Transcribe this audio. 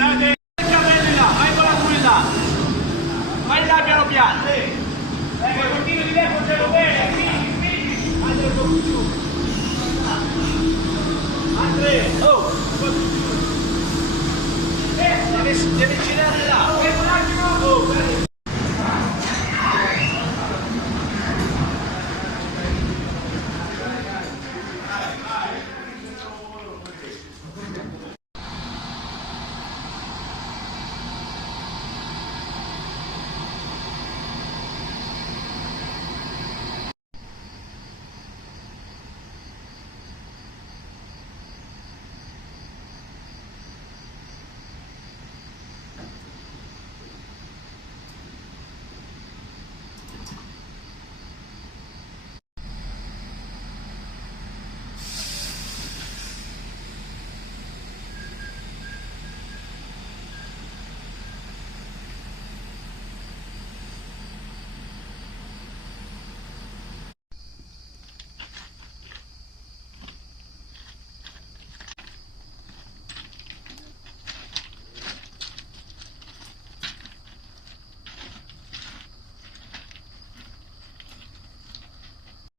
Guardate, capelli là, vai con la guida. Vai là piano piano. Ecco, continui di lei, portalo bene. Spingi. Andrea, un po' più giù. Andrea, oh, un po' più giù. Devi girare là. Un attimo. Oh,